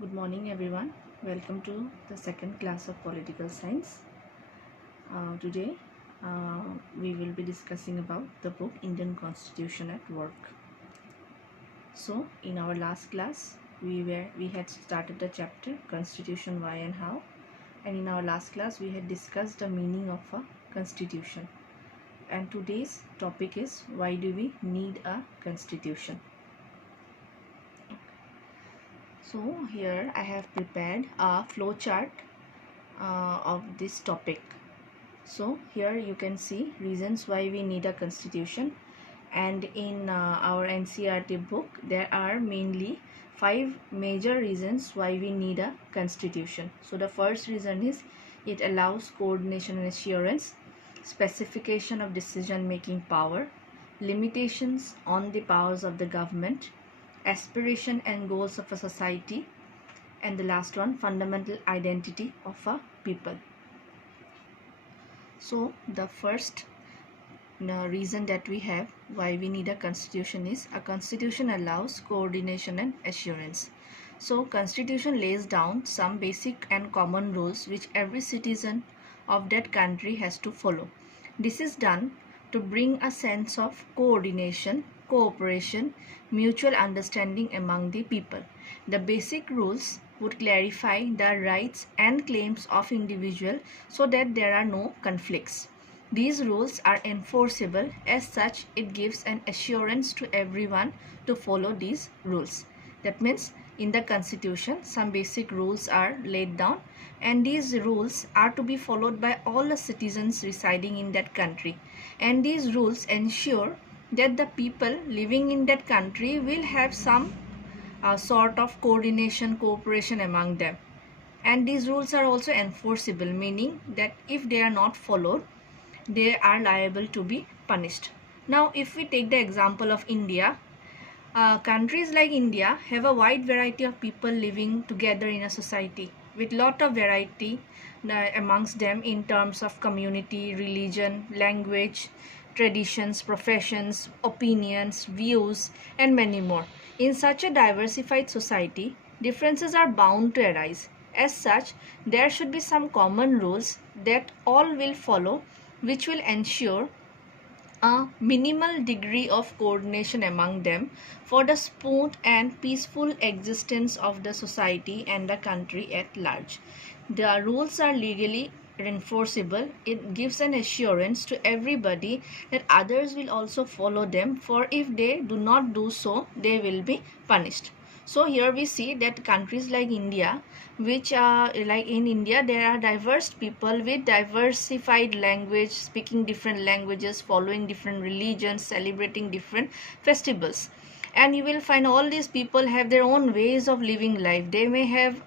Good morning, everyone. Welcome to the second class of political science. Today, we will be discussing about the book Indian Constitution at Work. So, in our last class, we had started the chapter Constitution Why and How, and in our last class, we had discussed the meaning of a constitution. And today's topic is why do we need a constitution? So here I have prepared a flow chart of this topic. So here you can see reasons why we need a constitution, and in our NCERT book there are mainly 5 major reasons why we need a constitution. So the first reason is it allows coordination and assurance, specification of decision making power, limitations on the powers of the government, aspiration and goals of a society, and the last one, fundamental identity of a people. So the first reason that we have why we need a constitution is a constitution allows coordination and assurance. So constitution lays down some basic and common rules which every citizen of that country has to follow. This is done to bring a sense of coordination, cooperation, mutual understanding among the people. The basic rules would clarify the rights and claims of individual so that there are no conflicts. These rules are enforceable. As such, it gives an assurance to everyone to follow these rules. That means in the constitution some basic rules are laid down, and these rules are to be followed by all the citizens residing in that country, and these rules ensure that the people living in that country will have some sort of coordination, cooperation among them. And these rules are also enforceable, meaning that if they are not followed, they are liable to be punished. Now if we take the example of India, countries like India have a wide variety of people living together in a society with lot of variety amongst them in terms of community, religion, language, traditions, professions, opinions, views, and many more. In such a diversified society, differences are bound to arise. As such, there should be some common rules that all will follow, which will ensure a minimal degree of coordination among them for the smooth and peaceful existence of the society and the country at large. The rules are legally enforceable. It gives an assurance to everybody that others will also follow them, for if they do not do so, they will be punished. So here we see that countries like India, which like in India there are diverse people with diversified language, speaking different languages, following different religions, celebrating different festivals. And you will find all these people have their own ways of living life. They may have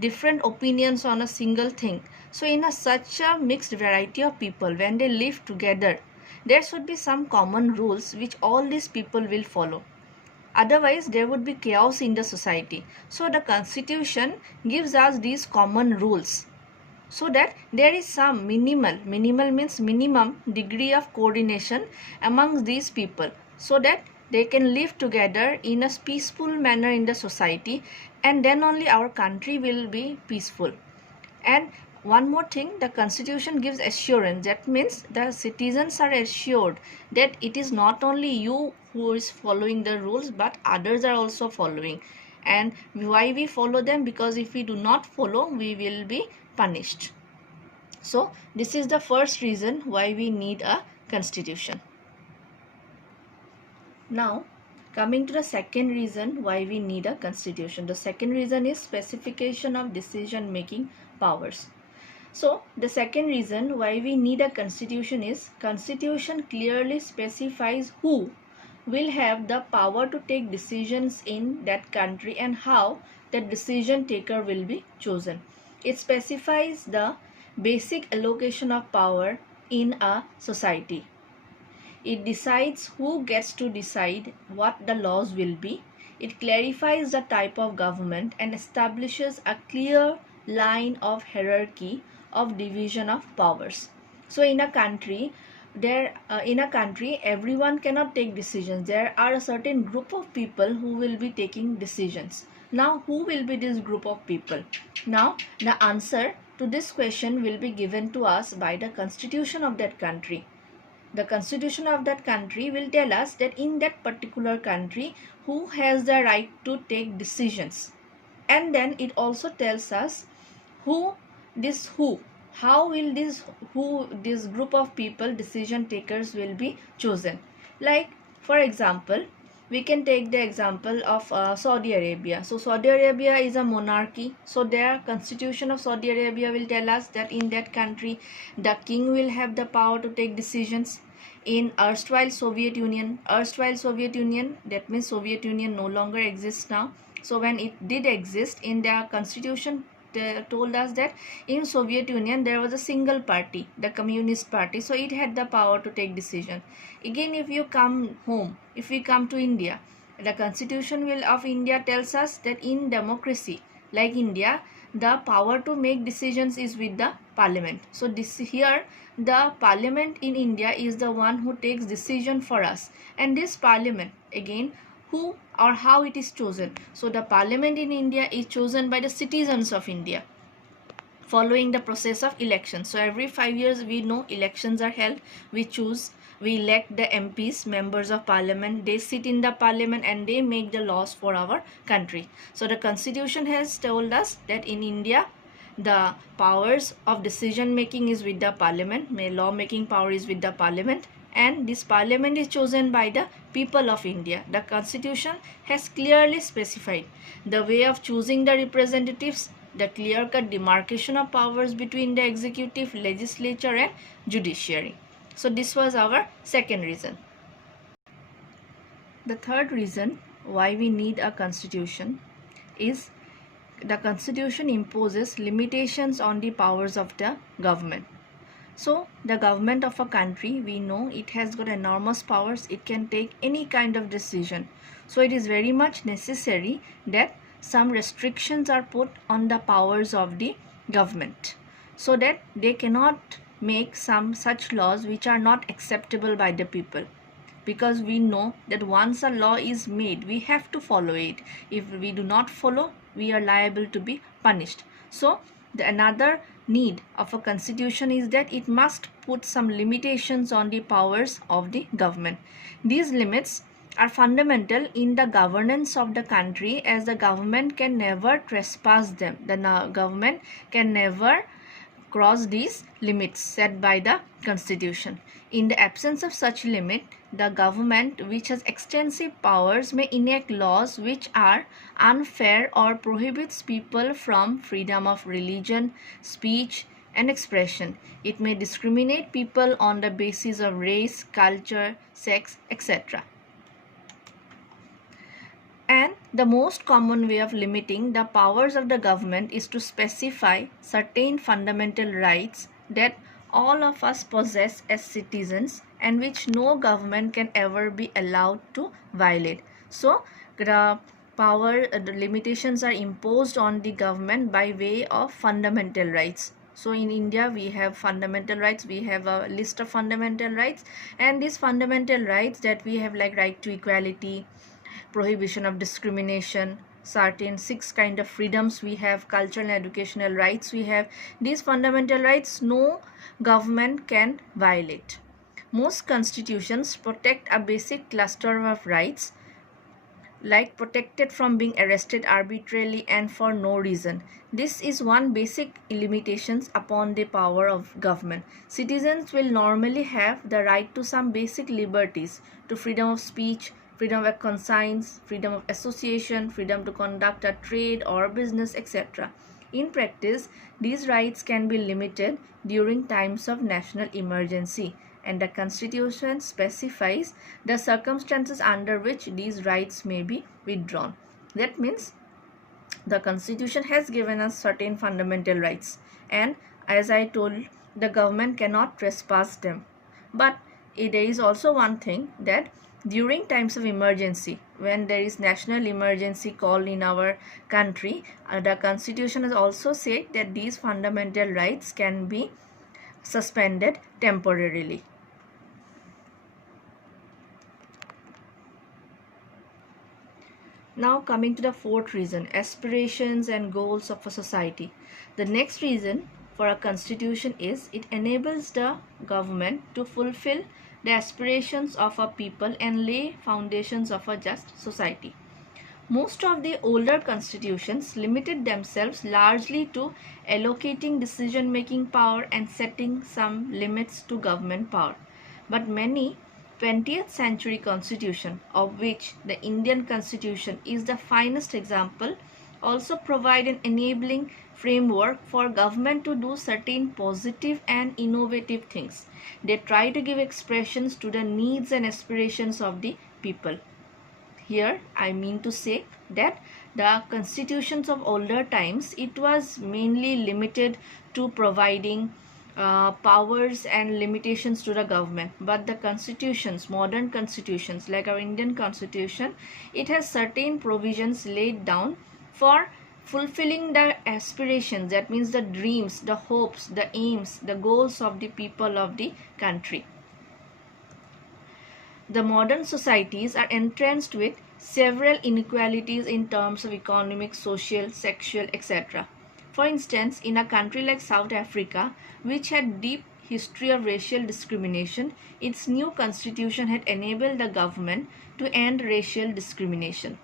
different opinions on a single thing. So in such a mixed variety of people, when they live together, there should be some common rules which all these people will follow. Otherwise, there would be chaos in the society. So the constitution gives us these common rules so that there is some minimal means minimum degree of coordination amongst these people, so that they can live together in a peaceful manner in the society, and then only our country will be peaceful. And one more thing, the constitution gives assurance. That means the citizens are assured that it is not only you who is following the rules, but others are also following. And why we follow them? Because if we do not follow, we will be punished. So this is the first reason why we need a constitution. Now coming to the second reason why we need a constitution. The second reason is specification of decision making powers. So the second reason why we need a constitution is constitution clearly specifies who will have the power to take decisions in that country and how that decision taker will be chosen. It specifies the basic allocation of power in a society. It decides who gets to decide what the laws will be. It clarifies the type of government and establishes a clear line of hierarchy of division of powers. So in a country, everyone cannot take decisions. There are a certain group of people who will be taking decisions. Now, who will be this group of people? Now, the answer to this question will be given to us by the constitution of that country. The constitution of that country will tell us that in that particular country, who has the right to take decisions. And then it also tells us how will this group of people, decision takers, will be chosen. Like, for example, we can take the example of Saudi Arabia. So Saudi Arabia is a monarchy, so their constitution of Saudi Arabia will tell us that in that country the king will have the power to take decisions. In erstwhile Soviet Union, that means Soviet Union no longer exists now. So when it did exist, in their constitution they told us that in Soviet Union there was a single party, the Communist Party, so it had the power to take decision. Again, if we come to India, the constitution of India tells us that in democracy like India, the power to make decisions is with the parliament. So here the parliament in India is the one who takes decision for us, and this parliament, again, who or how it is chosen. So the parliament in India is chosen by the citizens of India following the process of election. So every 5 years we know elections are held. We elect the MPs, members of parliament. They sit in the parliament and they make the laws for our country. So the constitution has told us that in India the powers of decision making is with the parliament, law making power is with the parliament, and this parliament is chosen by the people of India. The constitution has clearly specified the way of choosing the representatives, the clear-cut demarcation of powers between the executive, legislature and judiciary. So this was our second reason. The third reason why we need a constitution is the constitution imposes limitations on the powers of the government. So the government of a country, we know it has got enormous powers. It can take any kind of decision. So it is very much necessary that some restrictions are put on the powers of the government so that they cannot make some such laws which are not acceptable by the people. Because we know that once a law is made, we have to follow it. If we do not follow, we are liable to be punished. So another need of a constitution is that it must put some limitations on the powers of the government. These limits are fundamental in the governance of the country, as the government can never trespass them. The government can never cross these limits set by the constitution. In the absence of such limit, the government, which has extensive powers, may enact laws which are unfair or prohibits people from freedom of religion, speech and expression. It may discriminate people on the basis of race, culture, sex, etc. And the most common way of limiting the powers of the government is to specify certain fundamental rights that all of us possess as citizens and which no government can ever be allowed to violate. So the limitations are imposed on the government by way of fundamental rights. So in India we have fundamental rights, we have a list of fundamental rights, and these fundamental rights that we have, like right to equality, prohibition of discrimination, certain 6 kind of freedoms we have, cultural and educational rights we have. These fundamental rights no government can violate. Most constitutions protect a basic cluster of rights, like protected from being arrested arbitrarily and for no reason. This is one basic limitations upon the power of government. Citizens will normally have the right to some basic liberties, to freedom of speech, freedom of conscience, freedom of association, freedom to conduct a trade or business, etc. In practice, these rights can be limited during times of national emergency, and the Constitution specifies the circumstances under which these rights may be withdrawn. That means the Constitution has given us certain fundamental rights, and as I told, the government cannot trespass them. But there is also one thing, that during times of emergency, when there is national emergency called in our country, the Constitution has also said that these fundamental rights can be suspended temporarily. Now coming to the fourth reason, aspirations and goals of a society. The next reason for a constitution is it enables the government to fulfill the aspirations of a people and lay foundations of a just society. Most of the older constitutions limited themselves largely to allocating decision-making power and setting some limits to government power. But many 20th century constitution, of which the Indian constitution is the finest example, also provide an enabling framework for government to do certain positive and innovative things. They try to give expressions to the needs and aspirations of the people. Here I mean to say that the constitutions of older times, it was mainly limited to providing powers and limitations to the government, but the constitutions, modern constitutions like our Indian constitution, it has certain provisions laid down for fulfilling the aspirations, that means the dreams, the hopes, the aims, the goals of the people of the country. The modern societies are entrenched with several inequalities in terms of economic, social, sexual, etc. For instance, in a country like South Africa, which had deep history of racial discrimination, its new constitution had enabled the government to end racial discrimination.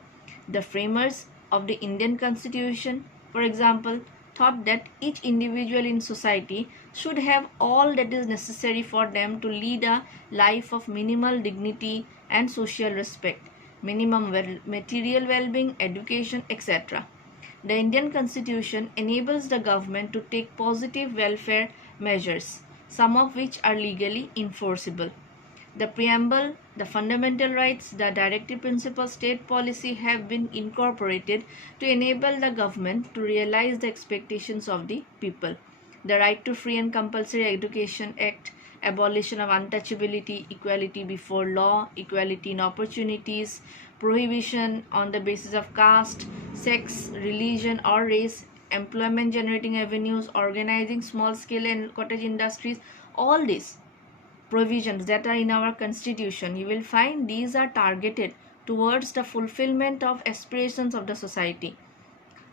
The framers of the Indian constitution, for example, thought that each individual in society should have all that is necessary for them to lead a life of minimal dignity and social respect, minimum material well-being, education, etc. The Indian constitution enables the government to take positive welfare measures, some of which are legally enforceable. The preamble, the fundamental rights, the directive principles, state policy have been incorporated to enable the government to realize the expectations of the people. The Right to Free and Compulsory Education Act, abolition of untouchability, equality before law, equality in opportunities, prohibition on the basis of caste, sex, religion or race, employment generating avenues, organizing small scale and cottage industries, all these provisions that are in our constitution, you will find these are targeted towards the fulfillment of aspirations of the society,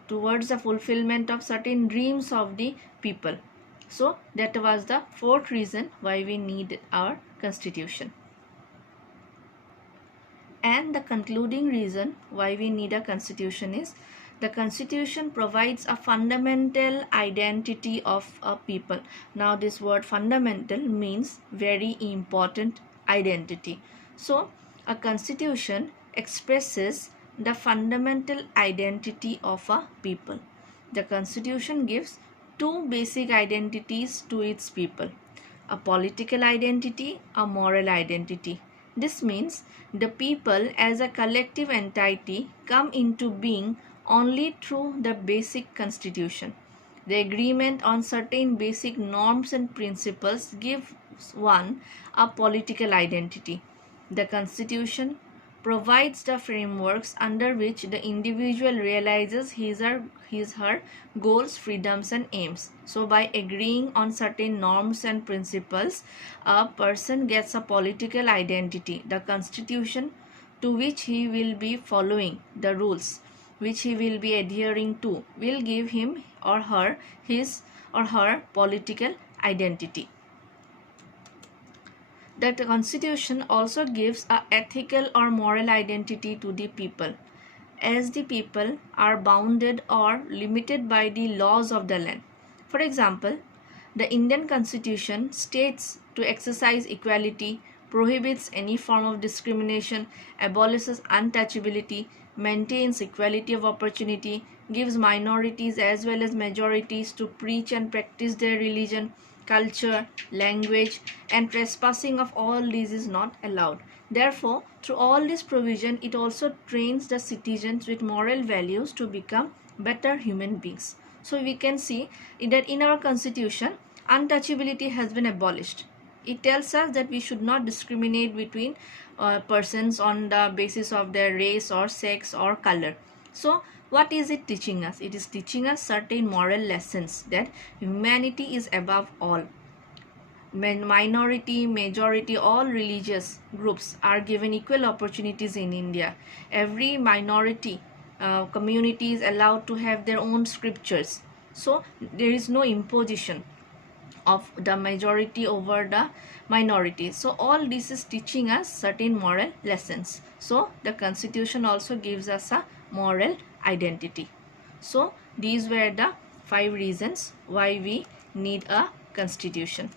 towards the fulfillment of certain dreams of the people. So that was the fourth reason why we need our constitution. And the concluding reason why we need a constitution is the constitution provides a fundamental identity of a people. Now this word fundamental means very important identity. So a constitution expresses the fundamental identity of a people. The constitution gives two basic identities to its people: a political identity, a moral identity. This means the people as a collective entity come into being only through the basic constitution. The agreement on certain basic norms and principles gives one a political identity. The constitution provides the frameworks under which the individual realizes his or her goals, freedoms and aims. So by agreeing on certain norms and principles, a person gets a political identity. The constitution to which he will be following, the rules which he will be adhering to, will give him or her his or her political identity. That the constitution also gives a ethical or moral identity to the people, as the people are bounded or limited by the laws of the land. For example, the Indian constitution states to exercise equality, prohibits any form of discrimination, abolishes untouchability, maintains equality of opportunity, gives minorities as well as majorities to preach and practice their religion, culture, language, and trespassing of all these is not allowed. Therefore, through all this provision, it also trains the citizens with moral values to become better human beings. So we can see that in our constitution, untouchability has been abolished. It tells us that we should not discriminate between persons on the basis of their race or sex or color. So what is it teaching us? It is teaching us certain moral lessons, that humanity is above all. minority, majority, all religious groups are given equal opportunities in India. Every minority community is allowed to have their own scriptures. So there is no imposition of the majority over the minority. So all this is teaching us certain moral lessons. So the constitution also gives us a moral identity. So these were the 5 reasons why we need a constitution.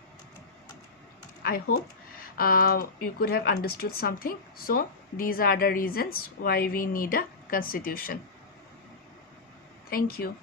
I hope you could have understood something. So these are the reasons why we need a constitution. Thank you.